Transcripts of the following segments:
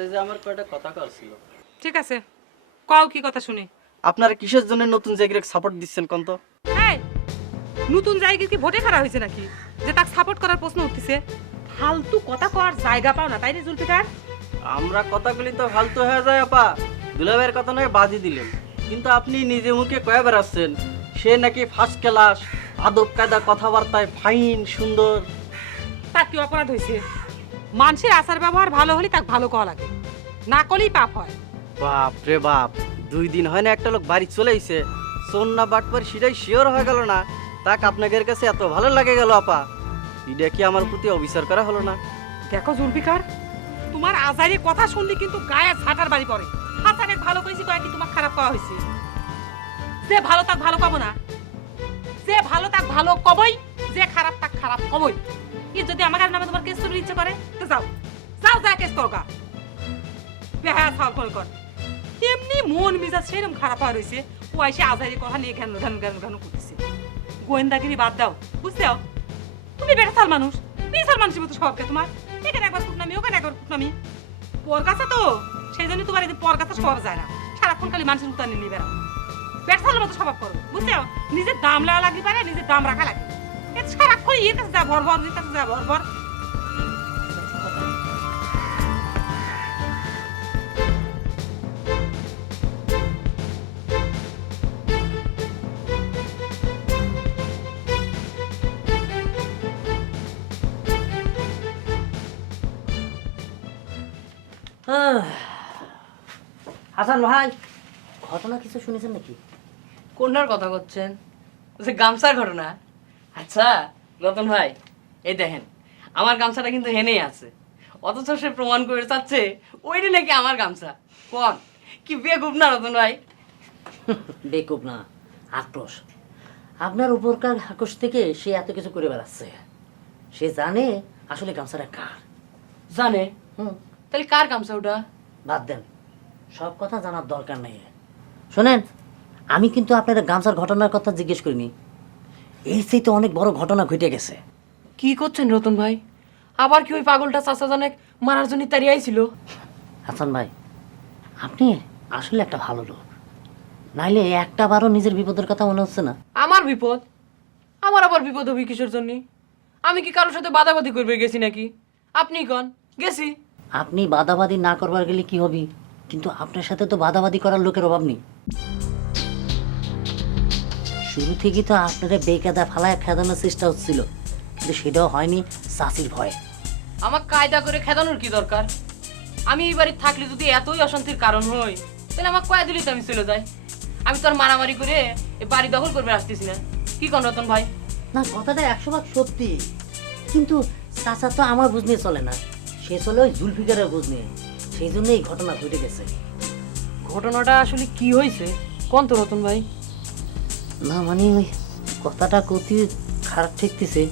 সাথে যে আমার কয়টা কথা করছিল ঠিক আছে কও কি কথা শুনি। আপনারা কিসের জন্য নতুন সাপোর্ট দিচ্ছেন কোন তো এই নতুন জায়গা কি ভোটে খারাপ হয়েছে নাকি? যে তাকে সাপোর্ট করার প্রশ্ন উঠতেছে। ফালতু কথা কওয়ার জায়গা পাও না তাই না জুলফিকার? আমরা কথাগুলি তো ফালতু হয়ে যায় আপা। দুলাভাইয়ের কথা নয় বাজি দিলেন। কিন্তু আপনি নিজে মুখে কয়ে বেড়াচ্ছেন সে নাকি ফার্স্ট ক্লাস আদব কায়দা কথাবার্তায় ফাইন সুন্দর। তার কি অপরাধ হয়েছে? মানুষের আচার ব্যবহার ভালো হলে তাকে ভালো কওয়া লাগে। না করলেই পাপ হয়। বাপ রে বাপ দুই দিন হয় না একটা লোক বাড়ি চলে আইছে। সোননা বাটপার সেটাই শিওর হয়ে গেল না। তাক আপনাদের কাছে এত ভালো লাগে গেল আপা। এটা কি আমার প্রতি অবিচার করা হলো না? দেখো জুলফিকার তোমার আজারে কথা শুনলে কিন্তু গায়ে ছাটার বাড়ি পড়ে। হাসানে ভালো করেছি কয়েকটি তোমার খারাপ করা হয়েছে? যে ভালো তাক ভালো পাবো না। যে ভালো তাক ভালো কবই যে খারাপ তাক খারাপ কবই। যদি আমার নামে তোমার কেস ইচ্ছে করে, তো যাও। যাও, যা কেস বেহায়া সাল ফল কর। এমনি মন মিজাজ খারাপ হয়ে রয়েছে, ও এসে আজারি কথা নিয়ে করতেছে। গোয়েন্দাগিরি বাদ দাও, বুঝতে তুমি বেটাসাল মানুষ বিশাল মানুষের মতো স্বভাবকে তোমার? এখানে একবার ফুটনামি ওখানে একবার ফুটনামি পর তো, সেই জন্য তোমার এই পর স্বভাব যায় না। সারাক্ষণ খালি মানুষের উত্তর নিয়ে বেড়াও। বেটাসালের মতো স্বভাব করো, বুঝতে নিজের দাম লাগা লাগতে পারে, নিজের দাম রাখা লাগে। সারাক্ষণ ইয়ে কাছে যা ভর ভর কাছে যা ভর ভর হাসান ভাই ঘটনা কিছু শুনেছেন নাকি? কোনটার কথা করছেন যে গামছার ঘটনা। আচ্ছা রতন ভাই এই দেখেন আমার গামছাটা কিন্তু হেনেই আছে। অথচ সে প্রমাণ করে চাচ্ছে ওইটা নাকি আমার গামছা। কোন? কি বেগুব না রতন ভাই? বেকুব না আক্রোশ। আপনার উপরকার আক্রোশ থেকে সে এত কিছু করে বেড়াচ্ছে। সে জানে আসলে গামছাটা কার। জানে? হুম। তাহলে কার গামছা ওটা? বাদ দেন সব কথা জানার দরকার নেই। শোনেন আমি কিন্তু আপনার গামছার ঘটনার কথা জিজ্ঞেস করিনি। এর চেয়ে তো অনেক বড় ঘটনা ঘটে গেছে। কি করছেন রতন ভাই? আবার কি ওই পাগলটা চাচা জানেক মারার জন্য তাড়িয়ে আইছিল? হাসান ভাই আপনি আসলে একটা ভালো লোক। নাইলে একটা বারও নিজের বিপদের কথা মনে হচ্ছে না। আমার বিপদ? আমার আবার বিপদ হবে কিসের জন্য? আমি কি কারোর সাথে বাদাবাদি করবে গেছি নাকি? আপনি কন গেছি। আপনি বাদাবাদি না করবার গেলে কি হবি? কিন্তু আপনার সাথে তো বাদাবাদি করার লোকের অভাব নেই। শুরু থেকেই তো আপনারা বেকাদা ফালায় খেদানোর চেষ্টা হচ্ছিল কিন্তু সেটাও হয়নি চাষির ভয়ে। আমার কায়দা করে খেদানোর কি দরকার? আমি এই বাড়ি থাকলে যদি এতই অশান্তির কারণ হই তাহলে আমার কয়া দিলেই তো আমি চলে যাই। আমি তো আর মারামারি করে এ বাড়ি দখল করবে আসতেছি না। কি কন রতন ভাই? না কথাটা একশো ভাগ সত্যি। কিন্তু চাচা তো আমার বুঝ নিয়ে চলে না। সে চলে ওই জুলফিকারের বুঝ নিয়ে। সেই জন্য এই ঘটনা ঘটে গেছে। ঘটনাটা আসলে কি হয়েছে? কোন তো রতন ভাই? না মানে ওই কথাটা কতি খারাপ ঠেকতেছে,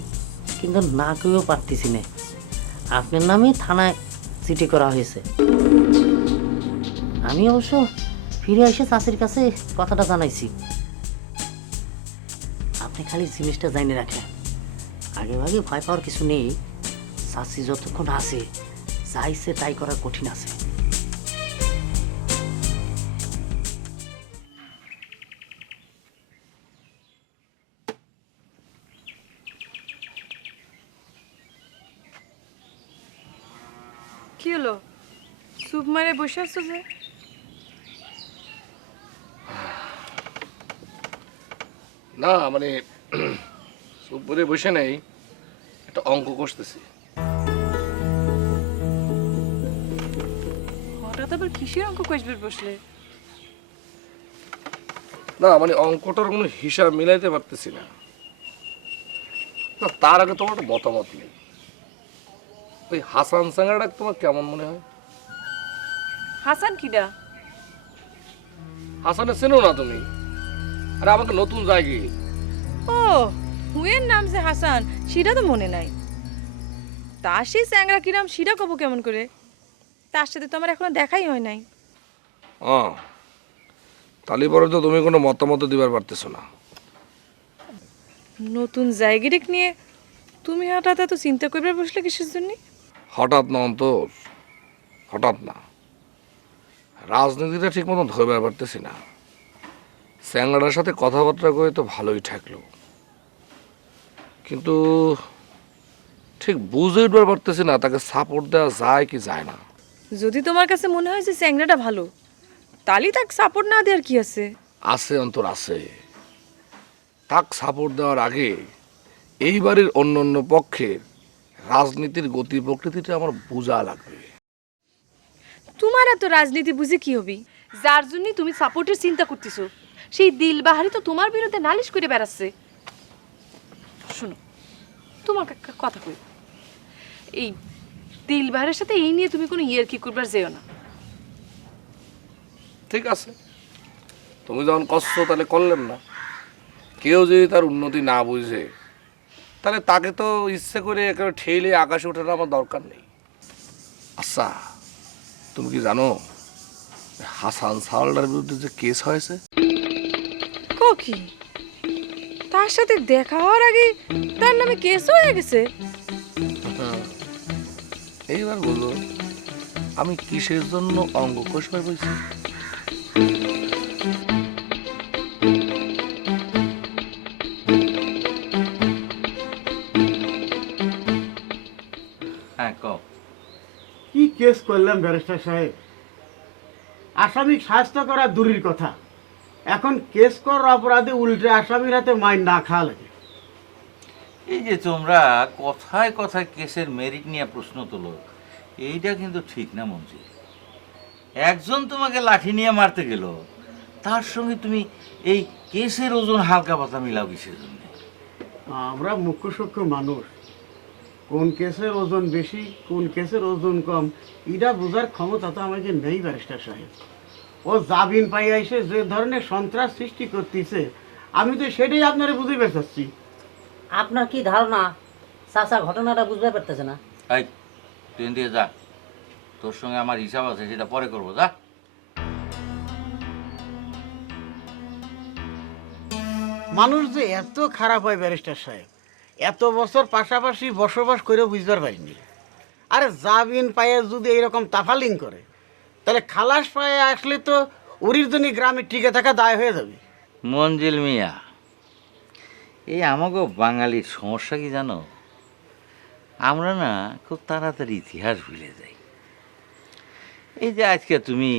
কিন্তু না কেউ পারতেছি না। আপনার নামে থানায় চিঠি করা হয়েছে। আমি অবশ্য ফিরে এসে চাষির কাছে কথাটা জানাইছি। আপনি খালি জিনিসটা জানিয়ে রাখেন। আগে ভাগে ভয় পাওয়ার কিছু নেই। চাষি যতক্ষণ আছে চাইছে তাই করা কঠিন আছে। কি হলো? সুপ মারে বসে আছো যে? না মানে সুপ উপরে বসে নেই একটা অঙ্ক কষতেছি হঠাৎ আবার কিসের অঙ্ক কষবে বসলে? না মানে অঙ্কটার কোনো হিসাব মিলাইতে পারতেছি না। না তার আগে তোমার একটা মতামত নেই। ওই হাসান সাঙ্গাটা তোমার কেমন মনে হয়? হাসান কিডা? হাসানের চেনো না তুমি? আরে আমাকে নতুন জায়গায় ও হুয়ের নাম যে হাসান সেটা তো মনে নাই। তার সেই স্যাংরা কিরাম সেটা কব কেমন করে? তার সাথে তো আমার এখনও দেখাই হয় নাই। ও তাহলে পরে তো তুমি কোনো মতামত দিবার পারতেছো না। নতুন জায়গাটিক নিয়ে তুমি হঠাৎ এত চিন্তা করবে বসলে কিসের জন্য? হঠাৎ না অন্তর হঠাৎ না। রাজনীতিটা ঠিক মতন ধরবে পারতেছি না। স্যাংলাটার সাথে কথাবার্তা করে তো ভালোই ঠেকলো। কিন্তু ঠিক বুঝে উঠবার পারতেছি না তাকে সাপোর্ট দেওয়া যায় কি যায় না। যদি তোমার কাছে মনে হয় যে স্যাংরাটা ভালো তাহলে তাকে সাপোর্ট না দেওয়ার কি আছে? আছে অন্তর আছে। তাক সাপোর্ট দেওয়ার আগে এইবারের অন্য অন্য পক্ষের রাজনীতির গতি প্রকৃতিটা আমার বোঝা লাগবে। তোমার এত রাজনীতি বুঝে কি হবি? যার জন্যই তুমি সাপোর্টের চিন্তা করতেছো। সেই দিলবাহারি তো তোমার বিরুদ্ধে নালিশ করে বেড়াচ্ছে। শোনো তোমার একটা কথা কই। এই দিলবাহারের সাথে এই নিয়ে তুমি কোনো ইয়ের কি করবার যেও না। ঠিক আছে। তুমি যখন কষ্ট তাহলে করলেন না। কেউ যদি তার উন্নতি না বুঝে তাহলে তাকে তো ইচ্ছে করে একেবারে ঠেলে আকাশে ওঠানো আমার দরকার নেই। আচ্ছা তুমি কি জানো হাসান সাওয়ালদার বিরুদ্ধে যে কেস হয়েছে? কো তার সাথে দেখা হওয়ার আগে তার নামে কেস হয়ে গেছে? এইবার বলো আমি কিসের জন্য অঙ্গ কোষ বলছি কেস করলাম ব্যারিস্টার সাহেব আসামি স্বাস্থ্য করা দূরের কথা। এখন কেস করার অপরাধে উল্টে আসামির হাতে মাইন না খাওয়া লাগে। এই যে তোমরা কথায় কথায় কেসের মেরিট নিয়ে প্রশ্ন তোলো এইটা কিন্তু ঠিক না মঞ্জি একজন তোমাকে লাঠি নিয়ে মারতে গেল তার সঙ্গে তুমি এই কেসের ওজন হালকা পাতা মিলাও কিসের জন্য? আমরা মুখ্য সূক্ষ্ম মানুষ। কোন কেসের ওজন বেশি কোন কেসের ওজন কম এটা বোঝার ক্ষমতা তো আমাকে নেই ব্যারিস্টার সাহেব। ও জামিন পাই এসে যে ধরনের সন্ত্রাস সৃষ্টি করতেছে আমি তো সেটাই আপনারা বুঝে পেঁচাচ্ছি আপনার কি ধারণা? চাচা ঘটনাটা বুঝতে পারতেছে না। এই তুই দিয়ে যা। তোর সঙ্গে আমার হিসাব আছে সেটা পরে করব যা। মানুষ যে এত খারাপ হয় ব্যারিস্টার সাহেব এত বছর পাশাপাশি বসবাস করে বুঝবার পারিনি। আরে জামিন পায়ে যদি এইরকম তাফালিং করে, তাহলে খালাস পায়ে আসলে তো উরির জন্য গ্রামে টিকে থাকা দায় হয়ে যাবে। মঞ্জিল মিয়া, এই আমাকে বাঙালির সমস্যা কি জানো? আমরা না খুব তাড়াতাড়ি ইতিহাস ভুলে যাই। এই যে আজকে তুমি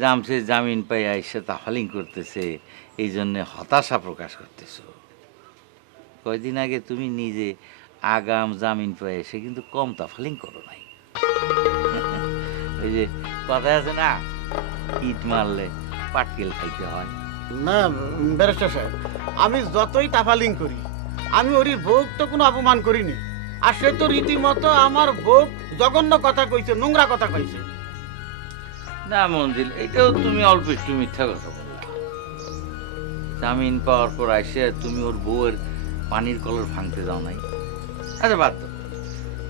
জামসে জামিন পাই এসে তাফালিং করতেছে, এই জন্যে হতাশা প্রকাশ করতেছো। কয়দিন আগে তুমি নিজে আগাম জামিন পাই এসে কিন্তু কম তাফালিং করো নাই। ওই যে কথা আছে না ইট মারলে পাটকেল খাইতে হয়। না ব্যারিস্টার সাহেব আমি যতই তাফালিং করি আমি বউক তো কোনো অপমান করিনি। আর সে তো রীতিমতো আমার বউক জঘন্য কথা কইছে নোংরা কথা কইছে। না মঞ্জিল এটাও তুমি অল্প একটু মিথ্যা কথা বললা। জামিন পাওয়ার পর আইসে তুমি ওর বউয়ের পানির কলর ভাঙতে যাও নাই। আরে বাদ দাও।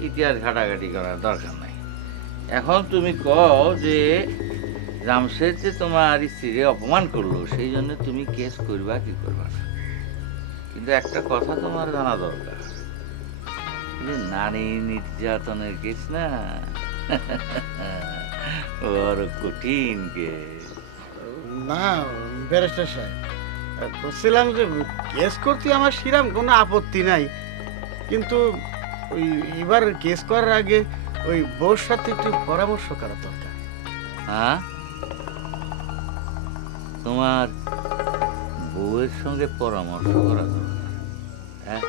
ইতিহাস ঘাটাঘাটি করার দরকার নাই। এখন তুমি কও যে জামশেদ যে তোমার স্ত্রীরে অপমান করল, সেই জন্য তুমি কেস করবা কি করবা না। কিন্তু একটা কথা তোমার জানা দরকার। নারী নির্যাতনের কেস না? বড় কঠিন কেস। না, ব্যারিস্টার সাহেব। বলছিলাম যে কেস করতে আমার সেরাম কোনো আপত্তি নাই। কিন্তু ওই এবার কেস করার আগে ওই বউর সাথে একটু পরামর্শ করা দরকার। হ্যাঁ? তোমার বউয়ের সঙ্গে পরামর্শ করা দরকার। হ্যাঁ?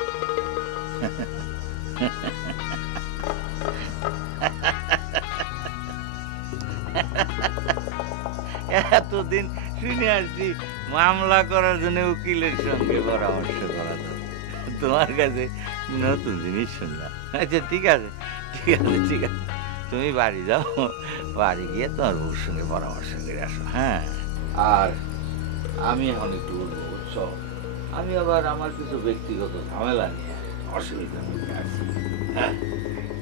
এতদিন শুনে আসছি মামলা করার জন্য উকিলের সঙ্গে পরামর্শ করা তোমার কাছে নতুন জিনিস শুনলাম। আচ্ছা ঠিক আছে ঠিক আছে ঠিক আছে। তুমি বাড়ি যাও, বাড়ি গিয়ে তোমার বউর সঙ্গে পরামর্শ করে আসো হ্যাঁ। আর আমি এখন একটু বলব আমি আবার আমার কিছু ব্যক্তিগত ঝামেলা নিয়ে অসুবিধা মধ্যে আছি হ্যাঁ?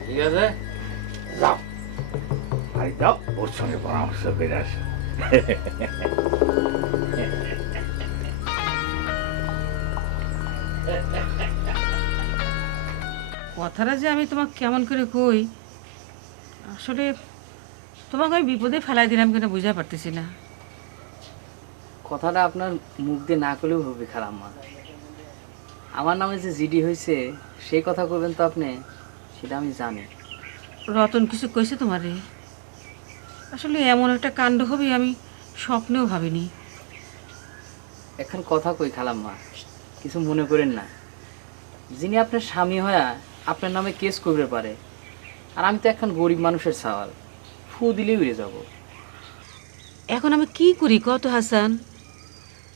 ঠিক আছে? যাও, বাড়ি যাও ওর সঙ্গে পরামর্শ করে আসো। কথাটা যে আমি তোমাকে কেমন করে কই আসলে তোমাকে আমি বিপদে ফেলাই দিলাম কেন বুঝতে পারতেছি না। কথাটা আপনার মুখ দিয়ে না করলেও হবে খারাপ মা আমার নামে যে জিডি হয়েছে সেই কথা করবেন তো আপনি সেটা আমি জানি। রতন কিছু কইছে তোমারে? আসলে এমন একটা কাণ্ড হবে আমি স্বপ্নেও ভাবিনি। এখন কথা কই খালাম্মা কিছু মনে করেন না। যিনি আপনার স্বামী হয়ে আপনার নামে কেস করবে পারে। আর আমি তো এখন গরিব মানুষের সওয়াল। ফু দিলেই উড়ে যাব। এখন আমি কি করি কত হাসান?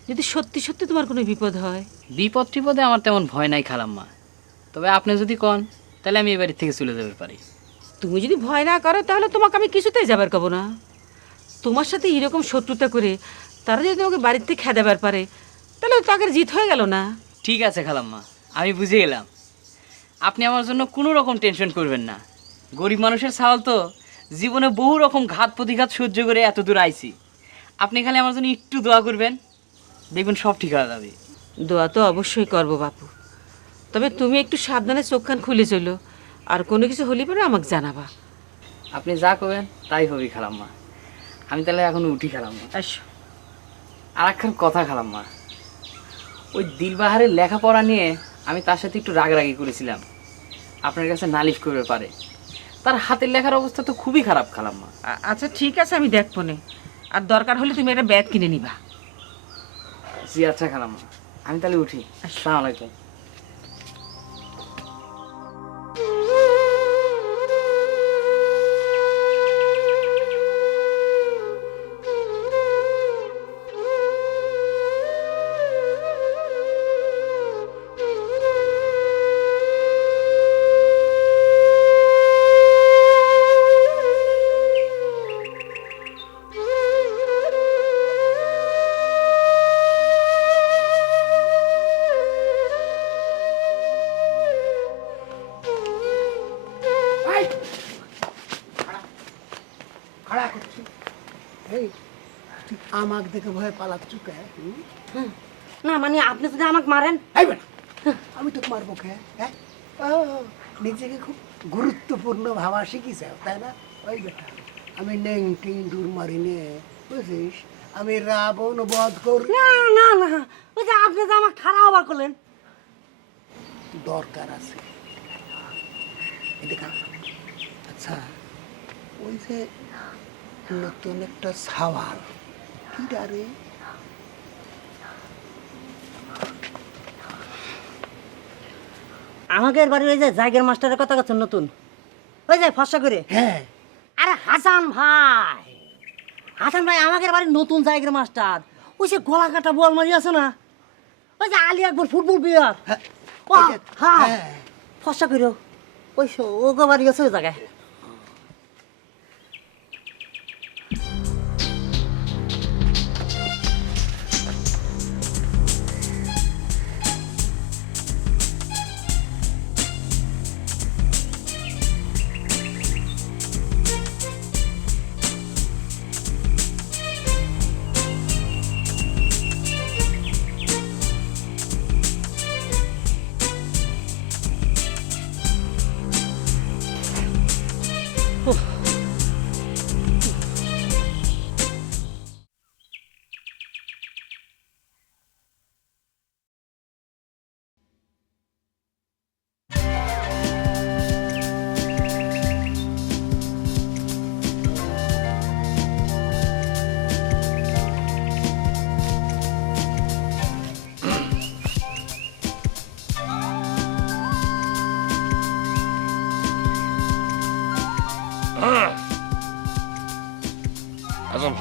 যদি সত্যি সত্যি তোমার কোনো বিপদ হয়? বিপদ টিপদে আমার তেমন ভয় নাই খালাম্মা। তবে আপনি যদি কন তাহলে আমি এ বাড়ি থেকে চলে যেতে পারি। তুমি যদি ভয় না করো তাহলে তোমাকে আমি কিছুতেই যাবার কব না। তোমার সাথে এরকম শত্রুতা করে তারা যদি তোমাকে বাড়িতে খেদাবার পারে তাহলে তো আগের জিত হয়ে গেল না। ঠিক আছে খালাম্মা আমি বুঝে গেলাম। আপনি আমার জন্য কোনো রকম টেনশন করবেন না। গরিব মানুষের সওয়াল তো জীবনে বহু রকম ঘাত প্রতিঘাত সহ্য করে এত দূর আইছি। আপনি খালি আমার জন্য একটু দোয়া করবেন দেখবেন সব ঠিক হয়ে যাবে। দোয়া তো অবশ্যই করব বাপু। তবে তুমি একটু সাবধানে চোখ কান খুলে চলো আর কোনো কিছু হলে পরে আমাকে জানাবা। আপনি যা করবেন তাই হবে খালাম্মা। আমি তাহলে এখন উঠি খালাম্মা। আসো আর একখান কথা খালাম্মা। ওই দিলবাহারের লেখাপড়া নিয়ে আমি তার সাথে একটু রাগারাগি করেছিলাম। আপনার কাছে নালিশ করবে পারে। তার হাতের লেখার অবস্থা তো খুবই খারাপ খালাম মা আচ্ছা ঠিক আছে আমি দেখব নে। আর দরকার হলে তুমি একটা ব্যাগ কিনে নিবা। জি আচ্ছা খালাম্মা। আমি তাহলে উঠি। আসসালামু আলাইকুম। আমাকে দেখে ভয় পালাচ্ছ কে হুম? না মানে আপনি যদি আমাকে মারেন? এই বেটা আমি তোকে মারবো কে? হ্যাঁ? নিজেকে খুব গুরুত্বপূর্ণ ভাবা শিখিস তাই না? ওই বেটা আমি নেংটি দূর মারি নে বুঝিস? আমি রাবণ বধ করি না না না ওই যে আপনি যে আমাকে খারাপ হবার করলেন। দরকার আছে। এদিকে। আচ্ছা ওই যে নতুন একটা সাওয়াল। কি রে আমাকে বাড়ির ওই যে জায়গার মাস্টারের কথা করছেন নতুন? ওই যে ফসা করে? হ্যাঁ। আরে হাসান ভাই! হাসান ভাই আমাদের বাড়ির নতুন জায়গার মাস্টার। ওই যে গলা কাটা বল মারি আছে না? ওই যে আলী একবার ফুটবল প্লেয়ার। হ্যাঁ, ও হ্যাঁ। হ্যাঁ। ফসা করে ওই ও গো বাড়ি আছে ওই জায়গায়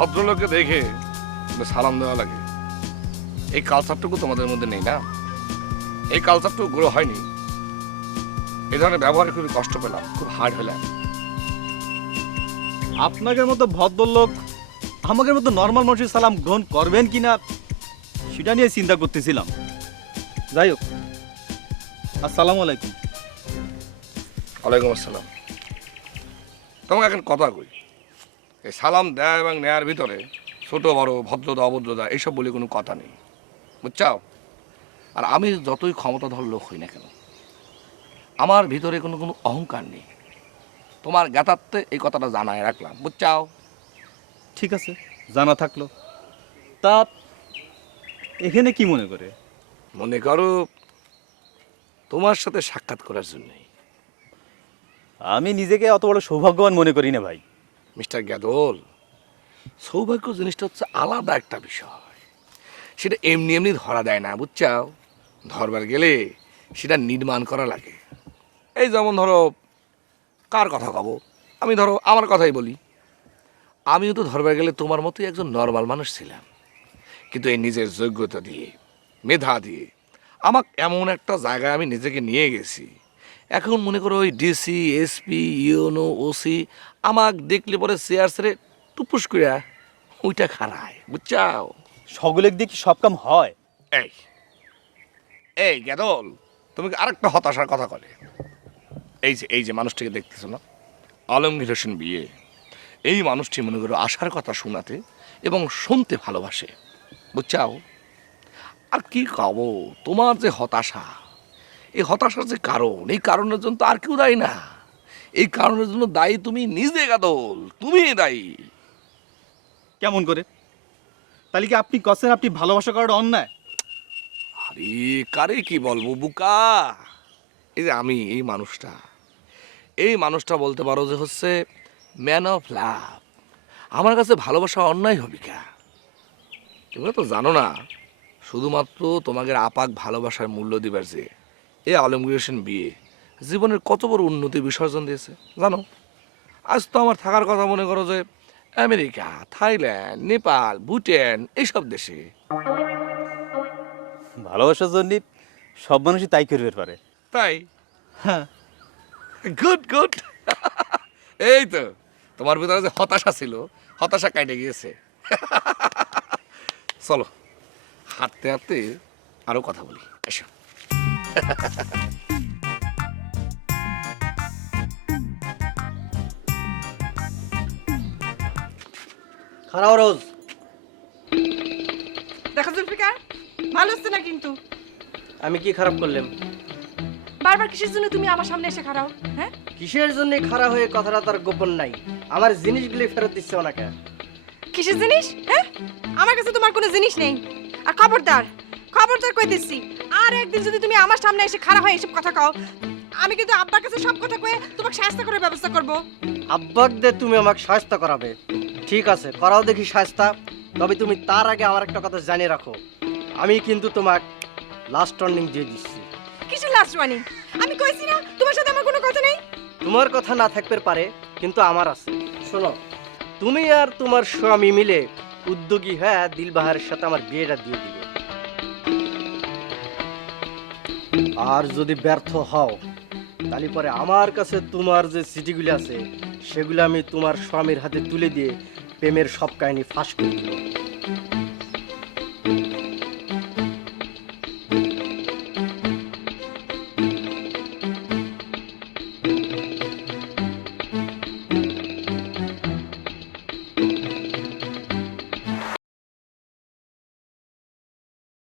ভদ্রলোককে দেখে সালাম দেওয়া লাগে। এই কালচারটুকু তোমাদের মধ্যে নেই না? এই কালচারটুকু গ্রো হয়নি। এই ধরনের ব্যবহারে খুবই কষ্ট পেলাম খুব হার্ড হলাম। আপনাদের মতো ভদ্রলোক আমাদের মতো নর্মাল মানুষের সালাম গ্রহণ করবেন কিনা সেটা নিয়ে চিন্তা করতেছিলাম। যাই হোক আসসালামু আলাইকুম। ওয়ালাইকুম আসসালাম। তোমাকে এখন কথা কই। এই সালাম দেয়া এবং নেয়ার ভিতরে ছোট বড় ভদ্রতা অভদ্রতা এইসব বলে কোনো কথা নেই। বুঝছাও? আর আমি যতই ক্ষমতাধর লোক হই না কেন আমার ভিতরে কোনো কোনো অহংকার নেই। তোমার জ্ঞাতার্থে এই কথাটা জানায় রাখলাম বুঝছাও? ঠিক আছে জানা থাকল। তা এখানে কি মনে করে? মনে করো তোমার সাথে সাক্ষাৎ করার জন্যই। আমি নিজেকে অত বড় সৌভাগ্যবান মনে করি না ভাই। মিস্টার গ্যাদল, সৌভাগ্য জিনিসটা হচ্ছে আলাদা একটা বিষয়। সেটা এমনি এমনি ধরা দেয় না, বুঝছাও? ধরবার গেলে সেটা নির্মাণ করা লাগে। এই যেমন ধরো, কার কথা কব? আমি ধরো, আমার কথাই বলি। আমিও তো ধরবার গেলে তোমার মতোই একজন নর্মাল মানুষ ছিলাম। কিন্তু এই নিজের যোগ্যতা দিয়ে, মেধা দিয়ে, আমাকে এমন একটা জায়গায় আমি নিজেকে নিয়ে গেছি। এখন মনে করো ওই ডিসি এসপি ইউনো ওসি আমাক দেখলে পরে চেয়ার ছেড়ে টুপুস করিয়া ওইটা খারায় বুঝছাও? সকলের দিয়ে কি সব কাম হয়? এই এই গেদল তুমি কি আরেকটা হতাশার কথা বলে এই যে এই যে মানুষটিকে দেখতেছো না? আলমগীর হোসেন বিয়ে। এই মানুষটি মনে করো আশার কথা শোনাতে এবং শুনতে ভালোবাসে বুঝছাও? আর কি কব তোমার যে হতাশা এই হতাশার যে কারণ এই কারণের জন্য তো আর কেউ দায়ী না। এই কারণের জন্য দায়ী তুমি নিজে গাদল। তুমি দায়ী। কেমন করে? তাহলে কি আপনি কছেন আপনি ভালোবাসা করাটা অন্যায়? আরে কারে কি বলব বুকা? এই যে আমি এই মানুষটা। এই মানুষটা বলতে পারো যে হচ্ছে ম্যান অফ লাভ আমার কাছে ভালোবাসা অন্যায় হবে কা? তোমরা তো জানো না শুধুমাত্র তোমাদের আপাক ভালোবাসার মূল্য দিবার যে এ আলমগীর হোসেন বিয়ে। জীবনের কত বড় উন্নতি বিসর্জন দিয়েছে জানো? আজ তো আমার থাকার কথা মনে করো যে আমেরিকা থাইল্যান্ড নেপাল ভুটান এইসব দেশে। ভালোবাসার জন্য সব মানুষই তাই করবে পারে। তাই? হ্যাঁ। Good good. এই তো তোমার ভিতরে যে হতাশা ছিল হতাশা কাটে গিয়েছে। চলো হাঁটতে হাঁটতে আরও কথা বলি। এসো। খারাপ রোজ। দেখো জুলফিকার ভালো হচ্ছে না কিন্তু? আমি কি খারাপ করলাম? বারবার কিসের জন্য তুমি আমার সামনে এসে খাড়াও হ্যাঁ? কিসের জন্য খারাপ হয়ে কথাটা তার গোপন নাই? আমার জিনিসগুলি ফেরত দিচ্ছে ওনাকে। কিসের জিনিস হ্যাঁ? আমার কাছে তোমার কোনো জিনিস নেই। আর খবরদার খবরদার কই দিচ্ছি? আর একদিন যদি তুমি আমার সামনে এসে খারাপ হয় এসব কথা কও আমি কিন্তু আব্বার কাছে সব কথা কয়ে তোমাকে সাহায্য করার ব্যবস্থা করব। আব্বাক দে তুমি আমাকে সাহায্য করাবে। ঠিক আছে করাও দেখি সাহায্য তবে তুমি তার আগে আমার একটা কথা জানিয়ে রাখো। আমি কিন্তু তোমাকে লাস্ট টার্নিং দিয়ে দিচ্ছি। কিসের লাস্ট ওয়ার্নিং আমি কইছি না তোমার সাথে আমার কোনো কথা নেই? তোমার কথা না থাকতে পারে কিন্তু আমার আছে। শোনো তুমি আর তোমার স্বামী মিলে উদ্যোগী হ্যাঁ দিলবাহারের সাথে আমার বিয়েটা দিয়ে দিবে। আর যদি ব্যর্থ হও, তাহলে পরে আমার কাছে তোমার যে চিঠিগুলি আছে, সেগুলো আমি তোমার স্বামীর হাতে তুলে দিয়ে প্রেমের সব কাহিনী ফাঁস করে দিব।